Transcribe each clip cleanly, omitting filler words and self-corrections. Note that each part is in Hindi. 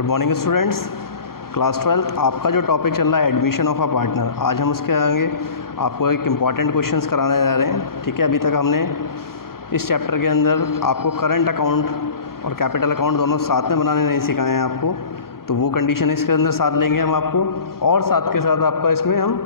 Good morning students. क्लास 12 आपका जो टॉपिक चल रहा है एडमिशन ऑफ अ पार्टनर, आज हम उसके आगे आपको एक इम्पॉर्टेंट क्वेश्चंस कराने जा रहे हैं। ठीक है, अभी तक हमने इस चैप्टर के अंदर आपको करंट अकाउंट और कैपिटल अकाउंट दोनों साथ में बनाने नहीं सिखाए हैं आपको, तो वो कंडीशन इसके अंदर साथ लेंगे हम आपको, और साथ के साथ आपका इसमें हम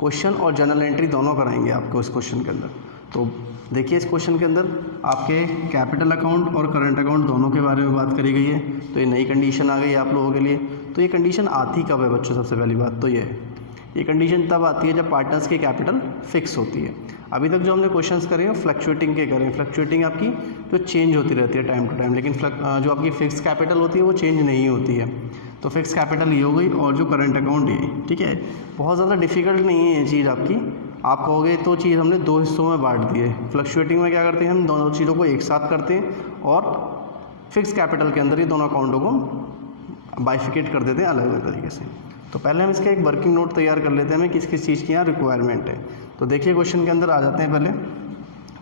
क्वेश्चन और जर्नल एंट्री दोनों कराएंगे आपको इस क्वेश्चन के अंदर। तो देखिए इस क्वेश्चन के अंदर आपके कैपिटल अकाउंट और करंट अकाउंट दोनों के बारे में बात करी गई है। तो ये नई कंडीशन आ गई है आप लोगों के लिए। तो ये कंडीशन आती कब है बच्चों? सबसे पहली बात तो ये कंडीशन तब आती है जब पार्टनर्स की कैपिटल फिक्स होती है। अभी तक जो हमने क्वेश्चंस करे हैं फ्लक्चुएटिंग के करें, फ्लक्चुएटिंग आपकी जो चेंज होती रहती है टाइम टू टाइम, लेकिन जो आपकी फिक्स कैपिटल होती है वो चेंज नहीं होती है। तो फिक्स कैपिटल ये हो गई, और जो करंट अकाउंट ये, ठीक है, बहुत ज़्यादा डिफिकल्ट नहीं है ये चीज़ आपकी। आप कहोगे तो चीज़ हमने दो हिस्सों में बांट दी है। फ्लक्चुएटिंग में क्या करते हैं, हम दोनों चीज़ों को एक साथ करते हैं, और फिक्स कैपिटल के अंदर ही दोनों अकाउंटों को बाइफिकेट कर देते हैं अलग अलग तरीके से। तो पहले हम इसका एक वर्किंग नोट तैयार कर लेते हैं हमें किस किस चीज़ की यहाँ रिक्वायरमेंट है। तो देखिए क्वेश्चन के अंदर आ जाते हैं। पहले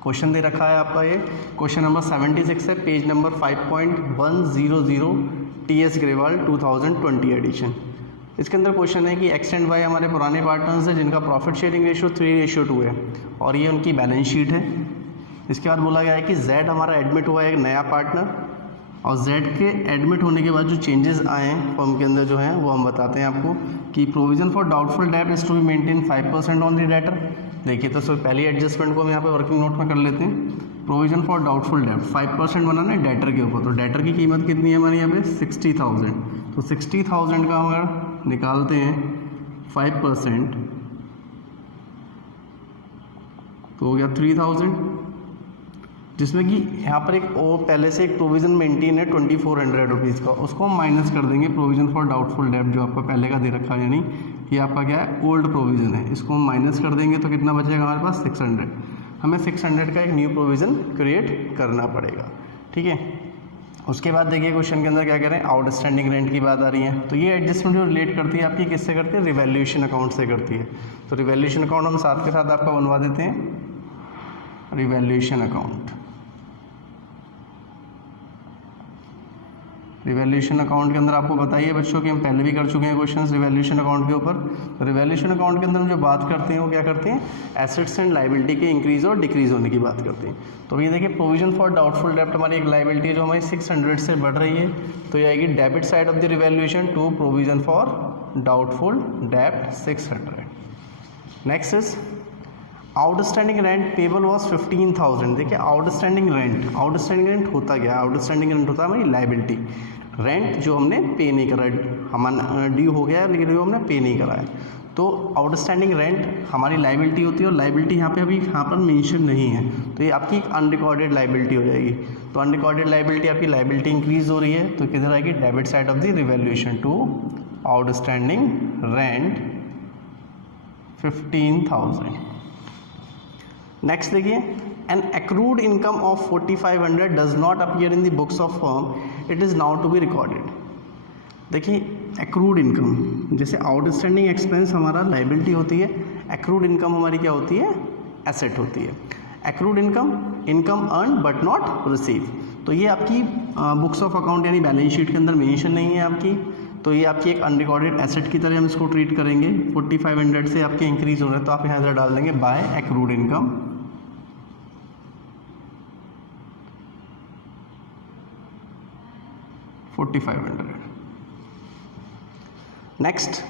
क्वेश्चन दे रखा है आपका, ये क्वेश्चन नंबर 76 है, page number 5.100 TS Grewal 2020 edition. इसके अंदर क्वेश्चन है कि एक्स एंड वाई हमारे पुराने पार्टनर्स हैं जिनका प्रॉफिट शेयरिंग रेशियो 3:2 है, और ये उनकी बैलेंस शीट है। इसके बाद बोला गया है कि जेड हमारा एडमिट हुआ है एक नया पार्टनर, और जेड के एडमिट होने के बाद जो चेंजेस आए हैं फर्म के अंदर जो हैं वो हम बताते हैं आपको कि प्रोविजन फॉर डाउटफुल डेब्ट is to be maintain 5% on the debtor. देखिए तो सर पहली एडजस्टमेंट को हम यहाँ पे वर्किंग नोट में कर लेते हैं। प्रोविजन फॉर डाउटफुल डेब्ट 5% बनाना है डेटर के ऊपर। तो डेटर की कीमत कितनी है हमारे यहाँ पे 60,000। तो 60,000 का अगर निकालते हैं 5% तो हो गया 3,000, जिसमें कि यहाँ पर एक और पहले से एक प्रोविज़न मेंटेन है 2,400 रुपीज़ का, उसको हम माइनस कर देंगे प्रोविज़न फॉर डाउटफुल डेब्ट जो आपका पहले का दे रखा है, यानी ये आपका क्या है ओल्ड प्रोविज़न है, इसको हम माइनस कर देंगे तो कितना बचेगा हमारे पास 600। हमें 600 का एक न्यू प्रोविज़न क्रिएट करना पड़ेगा। ठीक है, उसके बाद देखिए क्वेश्चन के अंदर क्या कह रहे हैं, आउटस्टैंडिंग रेंट की बात आ रही है। तो ये एडजस्टमेंट जो रिलेट करती है आपकी किससे करती है, रिवैल्यूएशन अकाउंट से करती है। तो रिवैल्यूएशन अकाउंट हम साथ के साथ आपका बनवा देते हैं, रिवैल्यूएशन अकाउंट। रिवैल्यूएशन अकाउंट के अंदर आपको बताइए बच्चों कि हम पहले भी कर चुके हैं क्वेश्चंस रिवैल्यूएशन अकाउंट के ऊपर। तो रिवैल्यूएशन अकाउंट के अंदर हम जो बात करते हैं वो क्या करते हैं, एसेट्स एंड लायबिलिटी के इंक्रीज और डिक्रीज होने की बात करते हैं। तो ये देखिए प्रोविजन फॉर डाउटफुल डेब्ट हमारी एक लायबिलिटी है जो हमारी 600 से बढ़ रही है, तो ये आएगी debit side of the revaluation to provision for doubtful डेब्ट 600। Next is outstanding rent payable was 15,000। देखिए आउटस्टैंडिंग रेंट होता क्या है, आउटस्टैंडिंग रेंट होता है हमारी लायबिलिटी, रेंट जो हमने पे नहीं करा, हमारा ड्यू हो गया है लेकिन वो हमने पे नहीं करा है। तो आउटस्टैंडिंग रेंट हमारी लायबिलिटी होती है, और लायबिलिटी यहाँ पे अभी यहाँ पर मेंशन नहीं है, तो ये आपकी अनरिकॉर्डेड लायबिलिटी हो जाएगी। तो अनरिकॉर्डेड लायबिलिटी आपकी लायबिलिटी इंक्रीज हो रही है, तो किधर आएगी, debit side of the revaluation to outstanding rent 15,000। Next देखिए, an accrued income of 4,500 does not appear in the books of firm, it is now to be recorded. देखिए एक्रूड इनकम, जैसे आउटस्टैंडिंग एक्सपेंस हमारा लायबिलिटी होती है, एक्रूड इनकम हमारी क्या होती है, एसेट होती है। Accrued income, income earn but not receive, तो ये आपकी बुक्स ऑफ अकाउंट यानी बैलेंस शीट के अंदर मेंशन नहीं है आपकी, तो ये आपकी एक अनरिकॉर्डेड एसेट की तरह हम इसको ट्रीट करेंगे। 4,500 से आपके इंक्रीज हो रहे हैं, तो आप यहाँ से डाल देंगे बाय एक्रूड इनकम। नेक्स्ट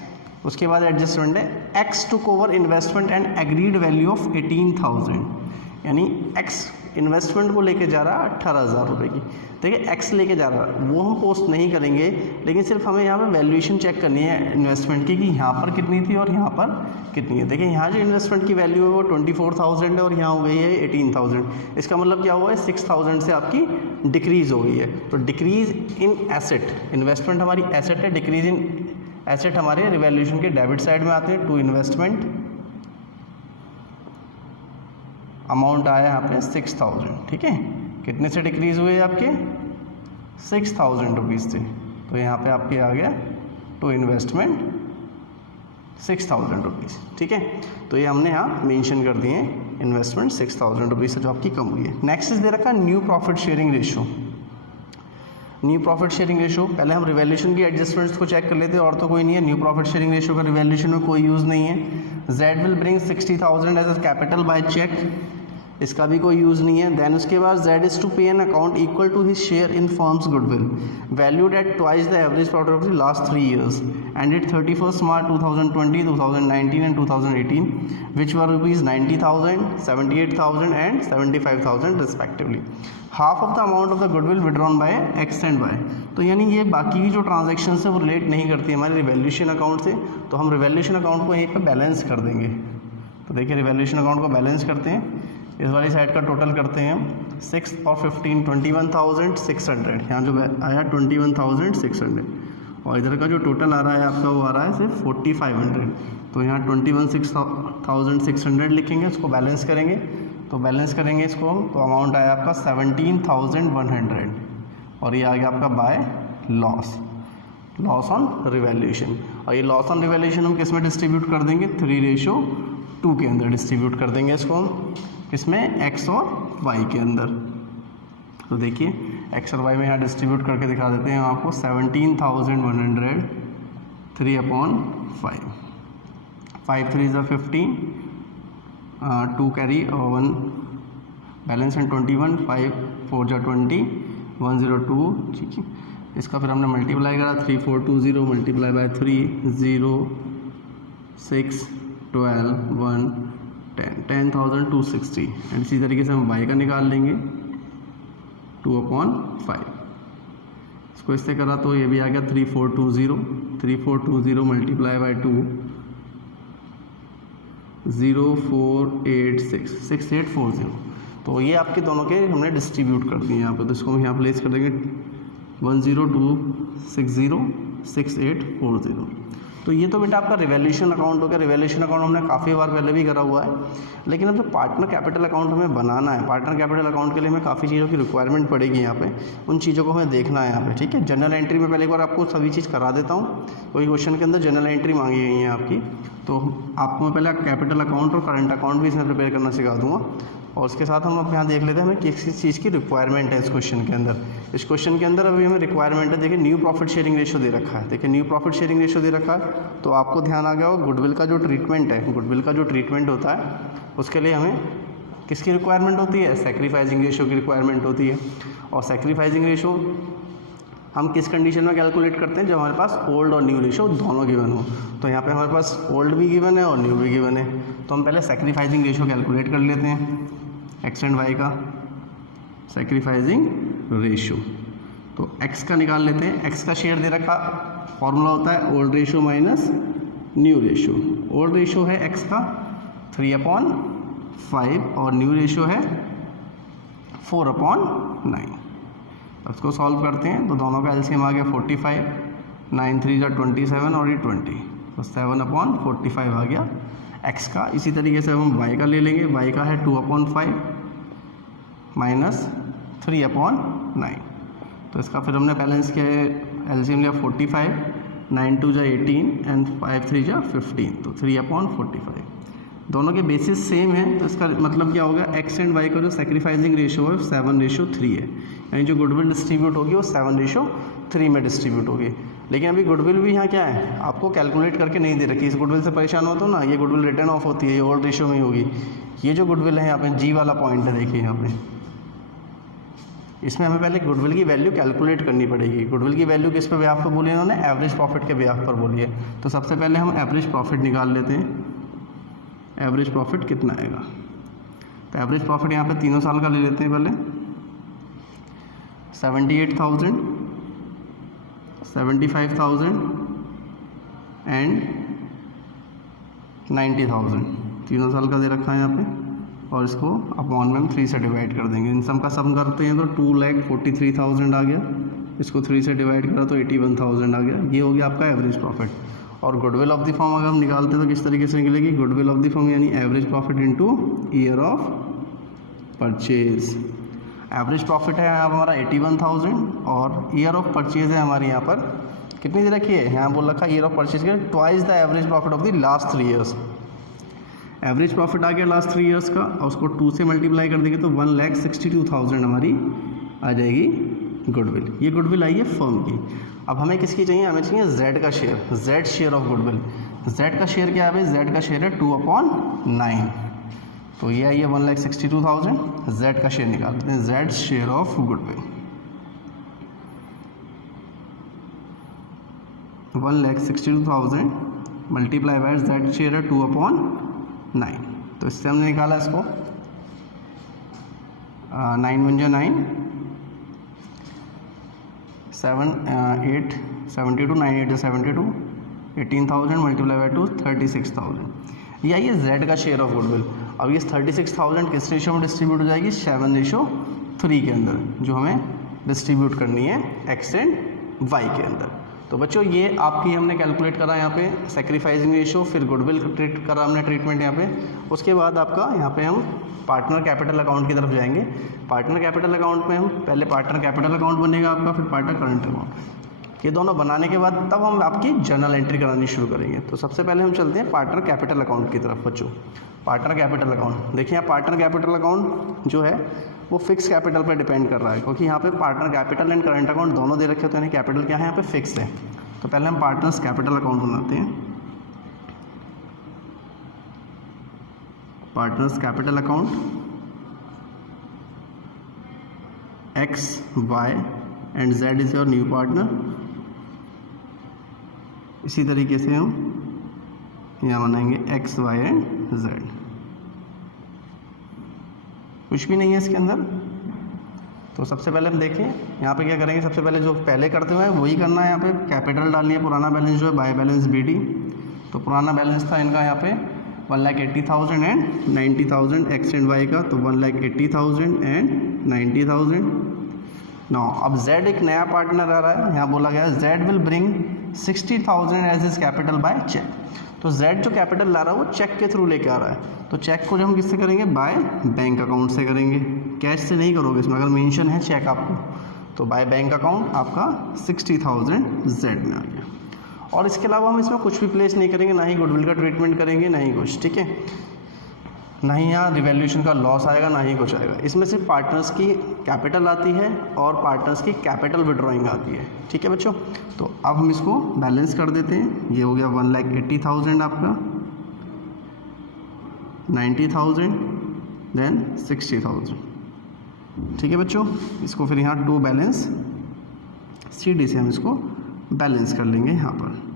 उसके बाद एडजस्टमेंट है, X took over investment and agreed value of 18,000, यानी एक्स इन्वेस्टमेंट को लेके जा रहा है 18,000 रुपये की। देखिए एक्स लेके जा रहा है, वो हम पोस्ट नहीं करेंगे, लेकिन सिर्फ हमें यहाँ पे वैल्यूएशन चेक करनी है इन्वेस्टमेंट की कि यहाँ पर कितनी थी और यहाँ पर कितनी है। देखिए यहाँ जो इन्वेस्टमेंट की वैल्यू है वो 24,000 है, और यहाँ हो गई है 18,000। इसका मतलब क्या हुआ है, 6,000 से आपकी डिक्रीज़ हो गई है। तो डिक्रीज़ इन एसेट, इन्वेस्टमेंट हमारी एसेट है, डिक्रीज इन एसेट हमारे रिवैल्यूएशन के डेबिट साइड में आते हैं। टू इन्वेस्टमेंट अमाउंट आया यहाँ पे 6,000, ठीक है, कितने से डिक्रीज़ हुए आपके 6,000 रुपीज़ से, तो यहाँ पे आपके आ गया टू इन्वेस्टमेंट 6,000 रुपीज़। ठीक है, तो ये हमने यहाँ मेंशन कर दिए हैं, इन्वेस्टमेंट 6,000 रुपीज़ से जो आपकी कम हुई है। नेक्स्ट इज दे रखा new profit sharing ratio. New profit sharing ratio, पहले हम रिवैल्यूएशन की एडजस्टमेंट्स को चेक कर लेते हैं, और तो कोई नहीं है। न्यू प्रॉफिट शेयरिंग रेशो का रिवैल्यूएशन में कोई यूज़ नहीं है। Z will bring 60,000 as a capital by cheque, इसका भी कोई यूज़ नहीं है। देन उसके बाद Z is to pay an account equal to his share in firm's goodwill valued at twice the average profit of the last 3 years and at 31st March 2020, 2019 and 2018 which were ₹90,000, 78,000 and 75,000 respectively. Half of the amount of the goodwill withdrawn by X and Y. तो यानी ये बाकी की जो ट्रांजेक्शन है वो रिलेट नहीं करती हमारे रिवैल्यूएशन अकाउंट से, तो हम रिवैल्यूएशन अकाउंट को यहीं पर बैलेंस कर देंगे। तो देखिए रिवैल्यूएशन अकाउंट को बैलेंस करते हैं, इस वाली साइड का टोटल करते हैं हम 6 और 15 21,600, यहाँ जो आया 21,600, और इधर का जो टोटल आ रहा है आपका वो आ रहा है सिर्फ 4,500। तो यहाँ 21,600 लिखेंगे, उसको बैलेंस करेंगे, तो बैलेंस करेंगे इसको हम, तो अमाउंट आया आपका 17,100, और ये आ गया आपका बाय लॉस ऑन रिवैल्यूएशन। और ये लॉस ऑन रिवैल्यूएशन हम किस में डिस्ट्रीब्यूट कर देंगे, 3:2 के अंदर डिस्ट्रीब्यूट कर देंगे इसको हम, इसमें एक्स और वाई के अंदर। तो देखिए एक्स और वाई में यहाँ डिस्ट्रीब्यूट करके दिखा देते हैं आपको। 17,100 3/5, 5 3 is 15, 2 कैरी और 1 बैलेंस एंड 21, 5 4 जा 20, 102, ठीक है। इसका फिर हमने मल्टीप्लाई करा, 3420 मल्टीप्लाई बाय 3, 0 6 12 1 10, 10,260, एंड इसी तरीके से हम y का निकाल लेंगे 2/5। इसको इससे करा तो ये भी आ गया 3420 मल्टीप्लाई बाय 2, 0486 6840। तो ये आपके दोनों के हमने डिस्ट्रीब्यूट कर दिए यहाँ पे, तो इसको हम यहाँ प्लेस कर देंगे 10260 6840। तो ये तो बेटा आपका रिवैल्यूएशन अकाउंट हो गया। रिवैल्यूएशन अकाउंट हमने काफ़ी बार पहले भी करा हुआ है, लेकिन अब जो पार्टनर कैपिटल अकाउंट हमें बनाना है, पार्टनर कैपिटल अकाउंट के लिए हमें काफ़ी चीज़ों की रिक्वायरमेंट पड़ेगी यहाँ पे, उन चीज़ों को हमें देखना है यहाँ पे, ठीक है। जनरल एंट्री में पहले एक बार आपको सभी चीज़ करा देता हूँ। कोई क्वेश्चन के अंदर जनरल एंट्री मांगी गई है आपकी, तो आपको मैं पहले कैपिटल अकाउंट और करंट अकाउंट भी इसमें प्रिपेयर करना सिखा दूँगा, और उसके साथ हम अब यहाँ देख लेते हैं हमें किस चीज़ की रिक्वायरमेंट है इस क्वेश्चन के अंदर। इस क्वेश्चन के अंदर अभी हमें रिक्वायरमेंट है, देखिए न्यू प्रॉफिट शेयरिंग रेशो दे रखा है। देखिए न्यू प्रॉफिट शेयरिंग रेशो दे रखा है, तो आपको ध्यान आ गया हो गुडविल का जो ट्रीटमेंट है, गुडविल का जो ट्रीटमेंट होता है उसके लिए हमें किसकी रिक्वायरमेंट होती है, सैक्रिफाइसिंग रेशो की रिक्वायरमेंट होती है। और सैक्रिफाइसिंग रेशो हम किस कंडीशन में कैलकुलेट करते हैं, जब हमारे पास ओल्ड और न्यू रेशो दोनों गिवन हो। तो यहाँ पे हमारे पास ओल्ड भी गिवन है और न्यू भी गिवन है, तो हम पहले सैक्रिफाइसिंग रेशो कैलकुलेट कर लेते हैं, एक्स एंड वाई का सैक्रिफाइसिंग रेशो। तो एक्स का निकाल लेते हैं, एक्स का शेयर दे रखा, फॉर्मूला होता है old ratio minus new ratio. Old ratio है एक्स का 3/5 और न्यू रेशो है 4/9। उसको सॉल्व करते हैं तो दोनों का एलसीएम आ गया 45, 9 3 जा 27 और ये 20, तो 7/45 आ गया एक्स का। इसी तरीके से हम वाई का ले लेंगे, वाई का है 2/5 माइनस 3/9। तो इसका फिर हमने बैलेंस किया है, एलसीएम लिया 45, 9 2 जा 18 एंड 5 3 जा 15, तो 3/45। दोनों के बेसिस सेम है, तो इसका मतलब क्या होगा, एक्स एंड वाई का जो सैक्रिफाइसिंग रेशो है 7:3 है, यानी जो गुडविल डिस्ट्रीब्यूट होगी वो 7:3 में डिस्ट्रीब्यूट होगी। लेकिन अभी गुडविल भी यहाँ क्या है, आपको कैलकुलेट करके नहीं दे रखी। इस गुडविल से परेशान हो तो ना, ये गुडविल रिटर्न ऑफ होती है, ये ओल्ड रेशो में ही होगी। ये जो गुडविल है यहाँ पे जी वाला पॉइंट है, देखिए यहाँ पे, इसमें हमें पहले गुडविल की वैल्यू कैलकुलेट करनी पड़ेगी। गुडविल की वैल्यू किस पे ब्याह पर बोली है इन्होंने, एवरेज प्रॉफिट के ब्याह पर बोली है। तो सबसे पहले हम एवरेज प्रॉफिट निकाल लेते हैं, एवरेज प्रॉफिट कितना आएगा। तो एवरेज प्रॉफिट यहाँ पे 3 साल का ले लेते हैं पहले, 78,000, 75,000 एंड 90,000, 3 साल का दे रखा है यहाँ पे, और इसको अपॉन में हम 3 से डिवाइड कर देंगे। इन सम का सम करते हैं तो 2,43,000 आ गया, इसको 3 से डिवाइड करा तो 81,000 आ गया। ये हो गया आपका एवरेज प्रॉफिट। और गुडविल ऑफ द फर्म अगर हम निकालते हैं तो किस तरीके से निकलेगी, गुडविल ऑफ द फर्म यानी average profit into year of purchase. Average profit है यहाँ पर हमारा 81,000 और ईयर ऑफ परचेज है हमारी यहाँ पर कितनी दे रखी है, यहाँ बोल रखा है ईयर ऑफ परचेज के twice the average profit of the last 3 years. Average profit आ गया लास्ट 3 ईयर्स का, और उसको 2 से मल्टीप्लाई कर देंगे तो 1,62,000 हमारी आ जाएगी गुडविल, ये गुडविल आई है फर्म की। अब हमें किसकी चाहिए, हमें चाहिए जेड का share, Z share of goodwill. Z का शेयर क्या है, जेड का शेयर है 2/9, तो ये आई है 1,62,000। जेड का शेयर निकालते हैं, Z share of goodwill 1,62,000 multiply by Z share है 2/9, तो इससे हमने निकाला इसको 9 × 9 7 8 72 9 8 72 18,000 मल्टीप्लाई बाय 2 36,000। ये आई है जेड का शेयर ऑफ गुडविल। अब ये 36,000 किस रेशो में डिस्ट्रीब्यूट हो जाएगी, 7:3 के अंदर, जो हमें डिस्ट्रीब्यूट करनी है एक्स एंड वाई के अंदर। तो बच्चों ये आपकी हमने कैलकुलेट करा यहाँ पे सैक्रिफाइसिंग रेशो, फिर गुडविल ट्रीट करा हमने ट्रीटमेंट यहाँ पे। उसके बाद आपका यहाँ पे हम पार्टनर कैपिटल अकाउंट की तरफ जाएंगे। पार्टनर कैपिटल अकाउंट में हम पहले पार्टनर कैपिटल अकाउंट बनेगा आपका, फिर पार्टनर करंट अकाउंट। ये दोनों बनाने के बाद तब हम आपकी जर्नल एंट्री करानी शुरू करेंगे। तो सबसे पहले हम चलते हैं पार्टनर कैपिटल अकाउंट की तरफ बच्चों। पार्टनर कैपिटल अकाउंट देखिए, यहाँ पार्टनर कैपिटल अकाउंट जो है वो फिक्स कैपिटल पर डिपेंड कर रहा है, क्योंकि यहाँ पे partner capital and current account दोनों दे रखे होते हैं, यानी कैपिटल क्या है यहाँ पे फिक्स है। तो पहले हम पार्टनर्स कैपिटल अकाउंट बनाते हैं। Partners capital account X, Y and Z is your new partner. इसी तरीके से हम यहाँ बनाएंगे X, Y एंड Z। कुछ भी नहीं है इसके अंदर। तो सबसे पहले हम देखें यहाँ पे क्या करेंगे, सबसे पहले जो पहले करते हुए वही करना है। यहाँ पे कैपिटल डालनी है, पुराना बैलेंस जो है बाय बैलेंस BD। तो पुराना बैलेंस था इनका यहाँ पे 1,80,000 एंड 90,000 एक्स एंड वाई का, तो 1,80,000 एंड 90,000। नो अब Z एक नया पार्टनर आ रहा है, यहाँ बोला गया है Z will bring 60,000 as is capital by cheque. तो Z जो कैपिटल ला रहा है वो चेक के थ्रू लेके आ रहा है। तो चेक को जो हम किससे करेंगे, बाय बैंक अकाउंट से करेंगे, कैश से नहीं करोगे। इसमें अगर मेंशन है चेक आपको, तो बाय बैंक अकाउंट आपका 60,000 Z में आ गया। और इसके अलावा हम इसमें कुछ भी प्लेस नहीं करेंगे, ना ही गुडविल का ट्रीटमेंट करेंगे, ना ही कुछ, ठीक है। ना ही यहाँ रिवैल्यूएशन का लॉस आएगा, ना ही कुछ आएगा। इसमें सिर्फ पार्टनर्स की कैपिटल आती है और पार्टनर्स की कैपिटल विड्रॉइंग आती है, ठीक है बच्चों। तो अब हम इसको बैलेंस कर देते हैं। ये हो गया 1,80,000 आपका, 90,000 देन 60,000, ठीक है बच्चों। इसको फिर यहाँ टू बैलेंस CD से हम इसको बैलेंस कर लेंगे यहाँ पर।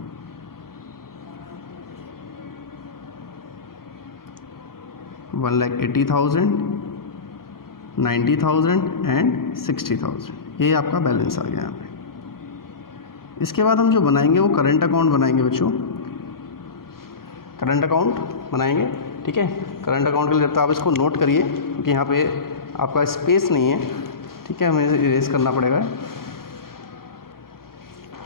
वन 1,80,000 90,000 एंड 60,000, ये आपका बैलेंस आ गया यहाँ पे। इसके बाद हम जो बनाएंगे वो करंट अकाउंट बनाएंगे बच्चों। करंट अकाउंट बनाएंगे, ठीक है। करंट अकाउंट के लिए जब तक आप इसको नोट करिए, क्योंकि यहाँ पे आपका स्पेस नहीं है, ठीक है, हमें इरेज करना पड़ेगा।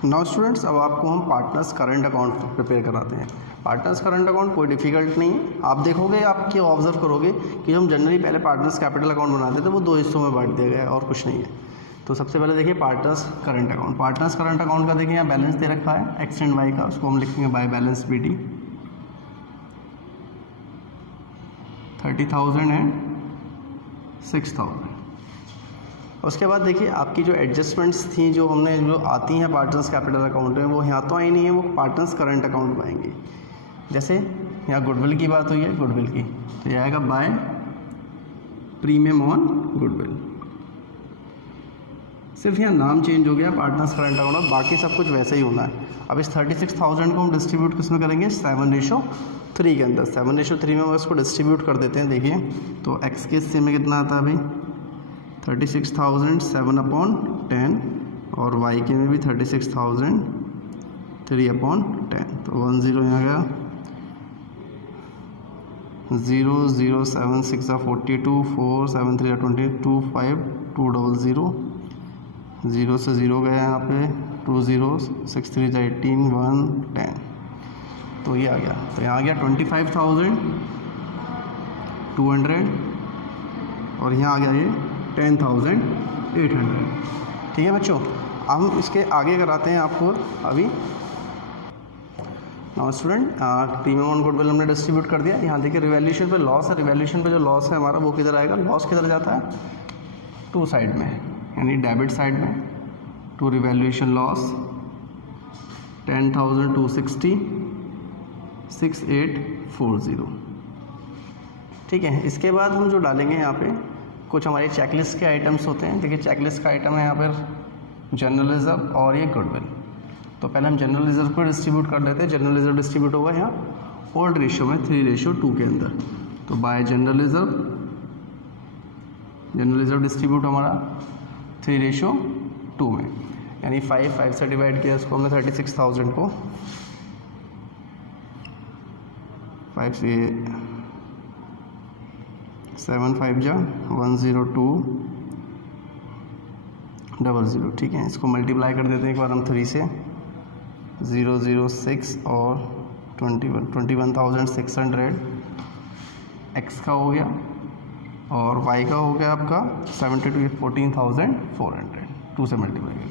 नाउ स्टूडेंट्स, अब आपको हम पार्टनर्स करंट अकाउंट प्रिपेयर कराते हैं। पार्टनर्स करंट अकाउंट कोई डिफिकल्ट नहीं है। आप देखोगे, आप क्या ऑब्जर्व करोगे कि हम जनरली पहले पार्टनर्स कैपिटल अकाउंट बनाते थे, वो दो हिस्सों में बांट दिया गया है और कुछ नहीं है। तो सबसे पहले देखिए partners current account. Partners current account का देखिए यहाँ बैलेंस दे रखा है एक्स एंड वाई का, उसको हम लिखेंगे बाय बैलेंस BD 30,000 एंड 6,000। उसके बाद देखिए आपकी जो एडजस्टमेंट्स थी, जो हमने जो आती हैं पार्टनर्स कैपिटल अकाउंट में, वो यहाँ तो आई नहीं है, वो पार्टनर्स करंट अकाउंट में आएंगी। जैसे यहाँ गुडविल की बात हुई है, गुडविल की, तो ये आएगा बाय प्रीमियम ऑन गुडविल। सिर्फ यहाँ नाम चेंज हो गया पार्टनर्स करंट अकाउंट, और बाकी सब कुछ वैसे ही होना है। अब इस 36,000 को हम डिस्ट्रीब्यूट किस में करेंगे, 7:3 के अंदर। 7:3 में हम इसको डिस्ट्रीब्यूट कर देते हैं। देखिए तो एक्स के हिस्से में कितना आता है अभी 36,000 7/10, और वाई के में भी 36,000 3/10। तो 10 यहाँ गया, 0 0 7 6 42 4 7 3 20 2 5 2 0 0 से 0 गया यहाँ पे 2 0 6 3 18 1 10। तो ये आ गया, तो यहाँ आ गया 25,200, और यहाँ आ गया ये 10,800, ठीक है बच्चों। अब हम इसके आगे कराते हैं आपको अभी। Now student, premium on goodwill हमने डिस्ट्रीब्यूट कर दिया। यहाँ देखिए रिवैल्यूएशन पे लॉस है, रिवैल्यूएशन पे जो लॉस है हमारा वो किधर आएगा, लॉस किधर जाता है, टू साइड में, यानी डेबिट साइड में। To revaluation loss 10,260 6840। ठीक है, इसके बाद हम जो डालेंगे यहाँ पे कुछ हमारे चेकलिस्ट के आइटम्स होते हैं। देखिए चेकलिस्ट का आइटम है यहाँ पर जनरल रिजर्व और ये गुडविल। तो पहले हम जनरल रिजर्व को डिस्ट्रीब्यूट कर लेते हैं। जनरल रिजर्व डिस्ट्रीब्यूट होगा यहाँ ओल्ड रेशियो में 3:2 के अंदर। तो बाय जनरल रिजर्व डिस्ट्रीब्यूट हमारा 3:2 में, यानी 5 से डिवाइड किया इसको हमने 36,000 को, 5 से 7 5 जा 10200। ठीक है, इसको मल्टीप्लाई कर देते हैं एक बार हम 3 से, 006 और 21,600 एक्स का हो गया और वाई का हो गया आपका 72 14,400 2 से मल्टीप्लाई करके।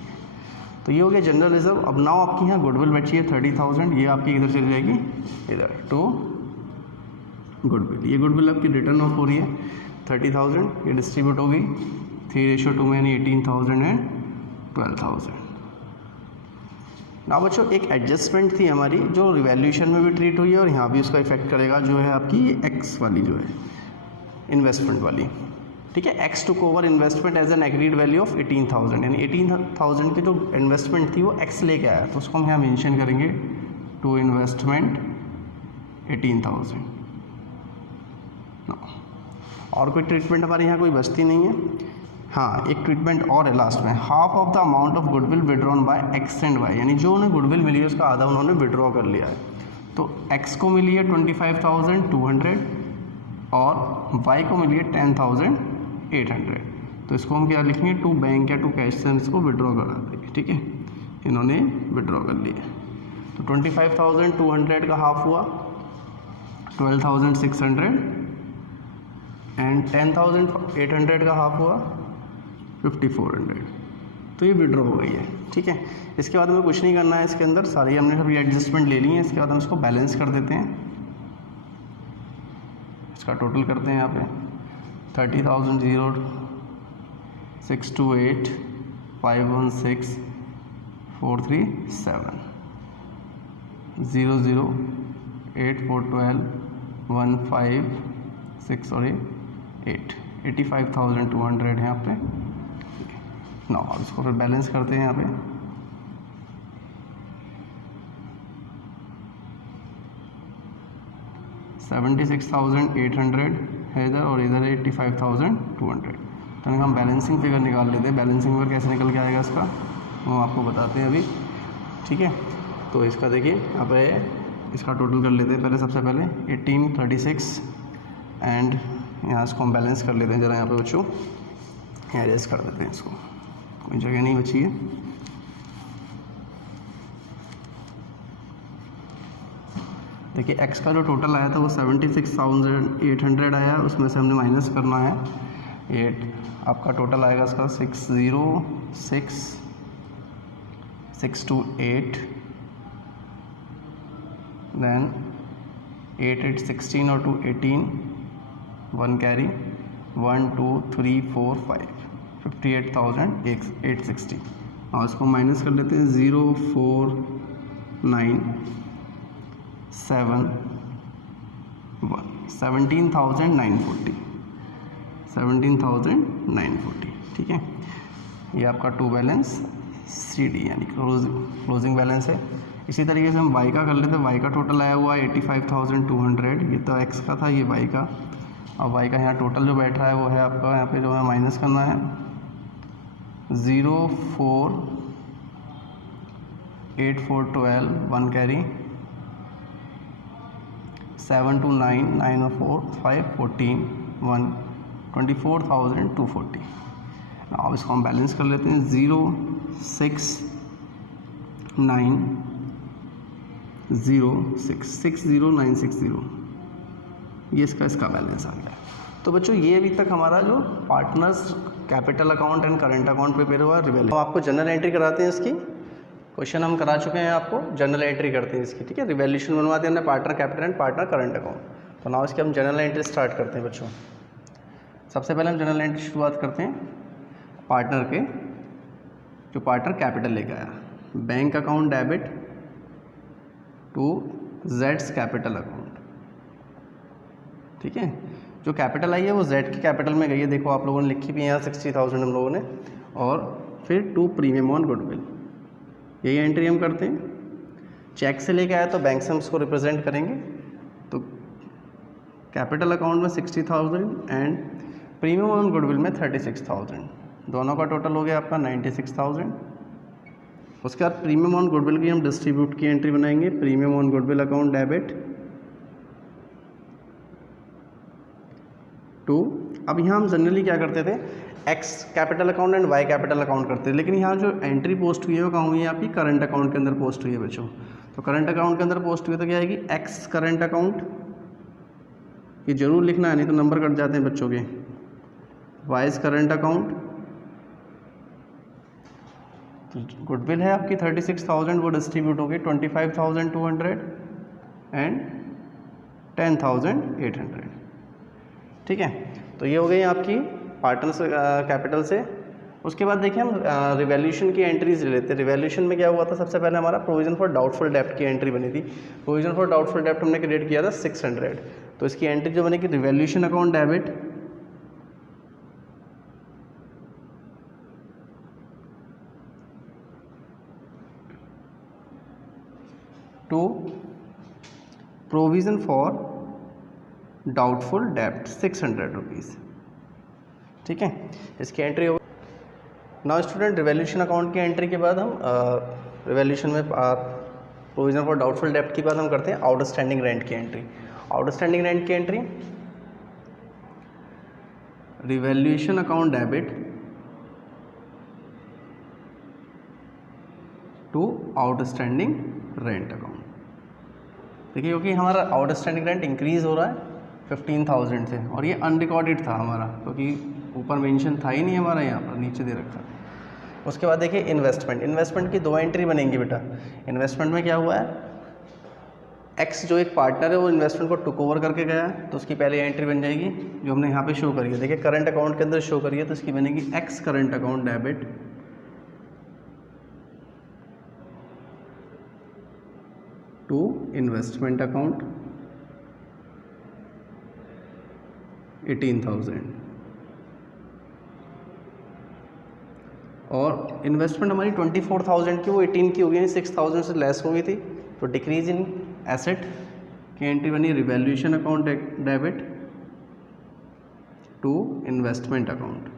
तो ये हो गया जनरल रिजर्व। अब नाउ आपकी यहाँ गुडविल बची है 30,000, ये आपकी इधर चली जाएगी इधर टू गुडविल। ये गुडविल आपकी रिटर्न ऑफ हो रही है 30,000, ये डिस्ट्रीब्यूट होगी 3:2 में, यानी 18,000 एंड 12,000। ना बच्चों एक एडजस्टमेंट थी हमारी जो रिवैल्यूएशन में भी ट्रीट हुई है और यहाँ भी उसका इफेक्ट करेगा, जो है आपकी एक्स वाली जो है इन्वेस्टमेंट वाली। ठीक है, X took over investment as an agreed value of 18,000, यानी 18,000 की जो इन्वेस्टमेंट थी वो एक्स लेके आया, तो उसको हम यहाँ मेंशन करेंगे टू इन्वेस्टमेंट 18,000। और कोई ट्रीटमेंट हमारे यहाँ कोई बचती नहीं है। हाँ, एक ट्रीटमेंट और है लास्ट में, half of the amount of goodwill withdrawn by X and Y, यानी जो उन्हें गुडविल मिली है उसका आधा उन्होंने विड्रॉ कर लिया है। तो एक्स को मिली है 25,200 और वाई को मिली है 10,800। तो इसको हम क्या लिखेंगे, टू बैंक या टू कैश से इसको विड्रॉ करा देंगे। ठीक है, इन्होंने विड्रॉ कर लिया। तो 25,200 का हाफ हुआ 12,600 एंड 10,800 का हाफ हुआ 5,400। तो ये विड्रॉ हो गई है। ठीक है, इसके बाद हमें कुछ नहीं करना है इसके अंदर, सारी हमने सभी एडजस्टमेंट ले ली है। इसके बाद हम इसको बैलेंस कर देते हैं, इसका टोटल करते हैं यहाँ पे 30,000 628 516 437 00 8412 156 और 8 85,200 है यहाँ पे। ना अब इसको फिर बैलेंस करते हैं यहाँ पे, $76,800 है इधर और इधर 85,200। तो हम बैलेंसिंग फिगर निकाल लेते हैं। बैलेंसिंग फिगर कैसे निकल के आएगा इसका वो आपको बताते हैं अभी। ठीक है, तो इसका देखिए यहाँ पे इसका टोटल कर लेते हैं। पहले सबसे पहले 1836 एंड यहाँ इसको हम बैलेंस कर लेते हैं ज़रा यहाँ पे बच्चों, एरेज कर देते हैं इसको, कोई जगह नहीं बची है। देखिए एक्स का जो टोटल आया था वो 76,800 आया, उसमें से हमने माइनस करना है 8। आपका टोटल आएगा इसका 60628 देन 8 8 16 और 2 18 1 कैरी 1 2 3 4 5 58,860। और इसको माइनस कर लेते हैं 04971 17,940। ठीक है, ये आपका टू बैलेंस CD यानी क्लोजिंग बैलेंस है। इसी तरीके से हम वाई का कर लेते हैं। वाई का टोटल आया हुआ 85,200, ये तो एक्स का था, ये वाई का। अब वाई का यहाँ टोटल जो बैठ रहा है वो है आपका यहाँ पे जो है माइनस करना है 048,412 1 कैरी 729,904 5 14 24,240। अब इसको हम बैलेंस कर लेते हैं 06906 ये इसका बैलेंस आ गया। तो बच्चों ये अभी तक हमारा जो partners capital account and current account prepare हुआ रिवेल्यू। तो आपको जनरल एंट्री कराते हैं इसकी, क्वेश्चन हम करा चुके हैं आपको, जनरल एंट्री करते हैं इसकी। ठीक है, रिवैल्यूएशन बनवाते हैं हमने partner capital and partner current account. तो नाउ इसके हम जनरल एंट्री स्टार्ट करते हैं बच्चों। सबसे पहले हम जनरल एंट्री शुरुआत करते हैं पार्टनर के जो पार्टनर कैपिटल लेकर आया, बैंक अकाउंट डेबिट टू जेड्स कैपिटल अकाउंट। ठीक है, जो कैपिटल आई है वो जेड की कैपिटल में गई है, देखो आप लोगों ने लिखी भी है यहाँ 60,000 हम लोगों ने, और फिर टू प्रीमियम ऑन गुडविल, यही एंट्री हम करते हैं। चेक से लेके आया तो बैंक से हम इसको रिप्रेजेंट करेंगे, तो कैपिटल अकाउंट में 60,000 एंड प्रीमियम ऑन गुडविल में 36,000, दोनों का टोटल हो गया आपका 96,000। उसके बाद प्रीमियम ऑन गुडविल की हम डिस्ट्रीब्यूट की एंट्री बनाएंगे, premium on goodwill account debit to, अब यहाँ हम जनरली क्या करते थे, X capital account and Y capital account करते थे, लेकिन यहाँ जो एंट्री पोस्ट हुई है वो कहाँ हुई है, आपकी करंट अकाउंट के अंदर पोस्ट हुई है बच्चों। तो करंट अकाउंट के अंदर पोस्ट हुई तो क्या आएगी, एक्स करंट अकाउंट, ये जरूर लिखना है नहीं तो नंबर कट जाते हैं बच्चों के, वाइज करंट अकाउंट, गुडविल है आपकी 36,000, वो डिस्ट्रीब्यूट हो गई 25,200 एंड 10,800। ठीक है, तो ये हो गई आपकी पार्टनर्स कैपिटल से। उसके बाद देखिए हम रिवैल्यूएशन की एंट्रीज ले लेते हैं। रिवैल्यूएशन में क्या हुआ था, सबसे पहले हमारा प्रोविजन फॉर डाउटफुल डेप्ट की एंट्री बनी थी। प्रोविजन फॉर डाउटफुल डेप्ट हमने क्रिएट किया था 600, तो इसकी एंट्री जो बनेगी revaluation account debit to provision for doubtful डेप्ट 600 रुपीज़। ठीक है, इसकी एंट्री हो। नाउ स्टूडेंट, रिवैल्यूएशन अकाउंट की एंट्री के बाद हम रिवैल्यूएशन में प्रोविजन फॉर डाउटफुल डेप्ट के बाद हम करते हैं आउटस्टैंडिंग रेंट की एंट्री। आउटस्टैंडिंग रेंट की entry revaluation account debit to outstanding rent account. देखिए, क्योंकि हमारा आउटस्टैंडिंग रेंट इंक्रीज हो रहा है 15,000 से, और ये अनरिकॉर्डेड था हमारा, क्योंकि ऊपर मेंशन था ही नहीं हमारा, यहाँ पर नीचे दे रखा है। उसके बाद देखिए इन्वेस्टमेंट, इन्वेस्टमेंट की 2 एंट्री बनेंगी बेटा। इन्वेस्टमेंट में क्या हुआ है, एक्स जो एक पार्टनर है वो इन्वेस्टमेंट को टुक ओवर करके गया है, तो उसकी पहले एंट्री बन जाएगी जो हमने यहाँ पे शो करी है। देखिए करंट अकाउंट के अंदर शो करी है, तो इसकी बनेगी X current account debit to investment account 18,000। और इन्वेस्टमेंट हमारी 24,000 की, वो 18 की हो गई, 6,000 से लेस हो गई थी, तो डिक्रीज इन एसेट की एंट्री बनी revaluation account debit to investment account.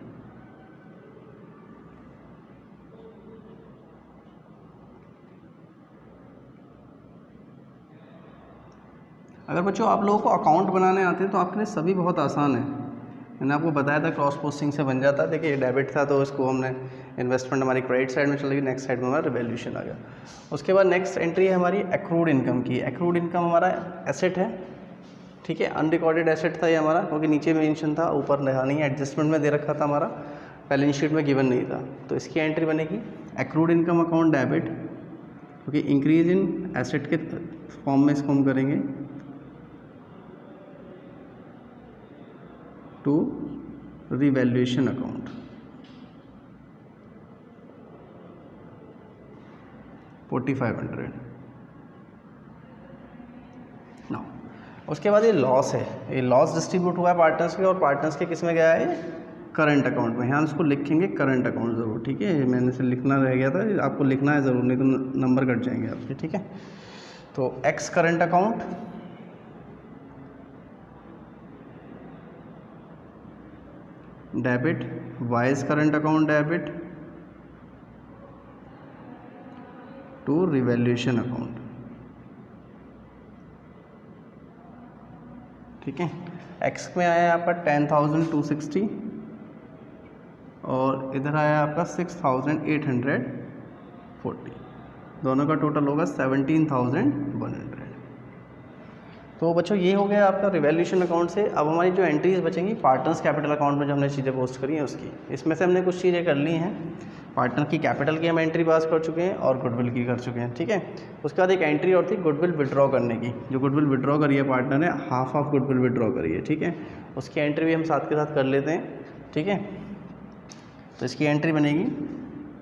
अगर बच्चों आप लोगों को अकाउंट बनाने आते हैं तो आपके लिए सभी बहुत आसान है। मैंने आपको बताया था क्रॉस पोस्टिंग से बन जाता है। देखिए ये डेबिट था तो इसको हमने इन्वेस्टमेंट हमारी क्रेडिट साइड में चलेगी, नेक्स्ट साइड में हमारा रिवैल्यूएशन आ गया। उसके बाद नेक्स्ट एंट्री है हमारी एक्रूड इनकम की। एक्रूड इनकम हमारा एसेट है, ठीक है, अनरिकॉर्डेड एसेट था ये हमारा, क्योंकि नीचे मेंशन था, ऊपर नहीं, एडजस्टमेंट में दे रखा था हमारा, बैलेंस शीट में गिवन नहीं था। तो इसकी एंट्री बनेगी एक्रूड इनकम अकाउंट डेबिट, क्योंकि इंक्रीज इन एसेट के फॉर्म में इसको हम करेंगे, टू रिवैल्यूएशन अकाउंट 4,500। नाउ उसके बाद ये लॉस है, ये लॉस डिस्ट्रीब्यूट हुआ है पार्टनर्स के, और पार्टनर्स के किस में गया है, करंट अकाउंट में। यहाँ उसको लिखेंगे करंट अकाउंट ज़रूर, ठीक है, मैंने से लिखना रह गया था, आपको लिखना है ज़रूर, नहीं तो नंबर कट जाएंगे आपके, ठीक है। तो X current account debit Y's current account debit to revaluation account, ठीक है। एक्स में आया आपका 10,260 और इधर आया आपका 6,840, दोनों का टोटल होगा 17,100। तो बच्चों ये हो गया आपका रिवैल्यूएशन अकाउंट से। अब हमारी जो एंट्रीज बचेंगी पार्टनर्स कैपिटल अकाउंट में जो हमने चीज़ें पोस्ट करी हैं उसकी, इसमें से हमने कुछ चीज़ें कर ली हैं। पार्टनर की कैपिटल की हम एंट्री पास कर चुके हैं और गुडविल की कर चुके हैं, ठीक है। उसके बाद एक एंट्री और थी गुडविल विड्रॉ करने की, जो गुडविल विड्रॉ करी है पार्टनर ने, हाफ ऑफ गुडविल विड्रॉ करी है, ठीक है। उसकी एंट्री भी हम साथ के साथ कर लेते हैं, ठीक है। तो इसकी एंट्री बनेगी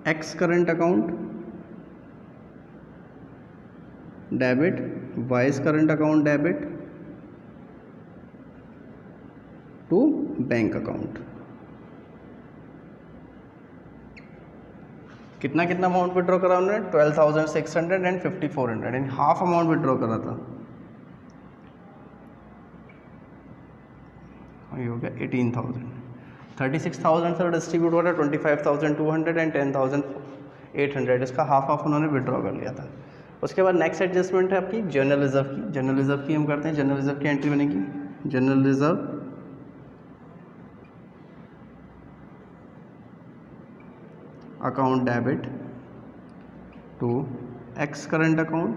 X current account debit, Y's current account debit to bank account. कितना कितना अमाउंट विड्रॉ करा उन्होंने? 12,600 एंड 5,400 यानी हाफ अमाउंट विड्रॉ करा था। ये हो गया 18,000। 36,000 से डिस्ट्रीब्यूट हो रहा है 25,200 एंड 10,800, इसका हाफ उन्होंने विड्रॉ कर लिया था। उसके बाद नेक्स्ट एडजस्टमेंट है आपकी जनरल रिजर्व की। जनरल रिजर्व की हम करते हैं, जनरल रिजर्व की एंट्री बनेगी general reserve account debit to X current account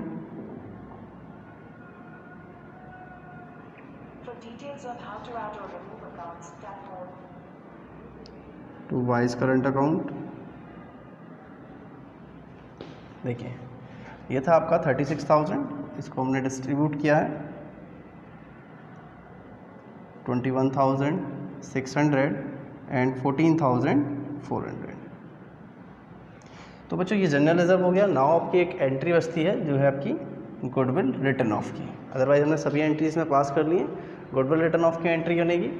to Y's current account. देखिए ये था आपका 36,000, इसको हमने डिस्ट्रीब्यूट किया है 21,600 एंड 14,400। तो बच्चों ये जनरल रिजर्व हो गया। नाउ आपकी एक एंट्री बचती है जो है आपकी गुडविल रिटर्न ऑफ की। अदरवाइज हमने सभी एंट्रीज में पास कर लिए। गुडविल रिटर्न ऑफ की एंट्री बनेगी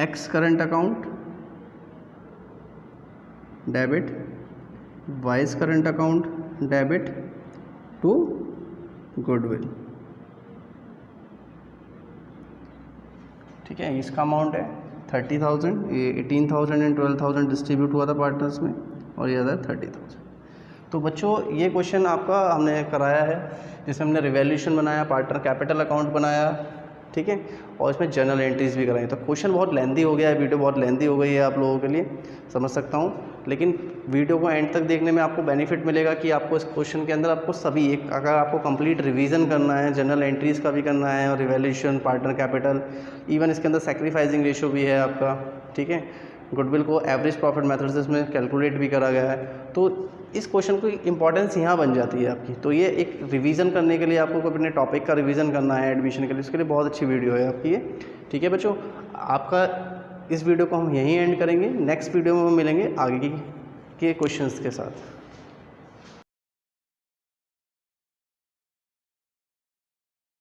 X current account debit, Y's current account debit to goodwill. ठीक है, इसका अमाउंट है 30,000, ये 18,000 एंड 12,000 डिस्ट्रीब्यूट हुआ था पार्टनर्स में, और ये अदर 30,000। तो बच्चों ये क्वेश्चन आपका हमने कराया है जिसमें हमने रिवैल्यूएशन बनाया, पार्टनर कैपिटल अकाउंट बनाया, ठीक है, और इसमें जर्नल एंट्रीज भी कराई। तो क्वेश्चन बहुत लेंदी हो गया है, वीडियो बहुत लेंदी हो गई है आप लोगों के लिए, समझ सकता हूँ, लेकिन वीडियो को एंड तक देखने में आपको बेनिफिट मिलेगा कि आपको इस क्वेश्चन के अंदर आपको सभी एक, अगर आपको कंप्लीट रिवीजन करना है, जनरल एंट्रीज का भी करना है और रिवैल्यूएशन, पार्टनर कैपिटल, इवन इसके अंदर सैक्रिफाइसिंग रेशियो भी है आपका, ठीक है, गुडविल को एवरेज प्रॉफिट मेथड से इसमें कैलकुलेट भी करा गया है। तो इस क्वेश्चन की इंपॉर्टेंस यहाँ बन जाती है आपकी। तो ये एक रिवीजन करने के लिए, आपको अपने टॉपिक का रिवीजन करना है एडमिशन के लिए, उसके लिए बहुत अच्छी वीडियो है आपकी ये। ठीक है बच्चों, आपका इस वीडियो को हम यहीं एंड करेंगे। नेक्स्ट वीडियो में हम मिलेंगे आगे के क्वेश्चंस के साथ।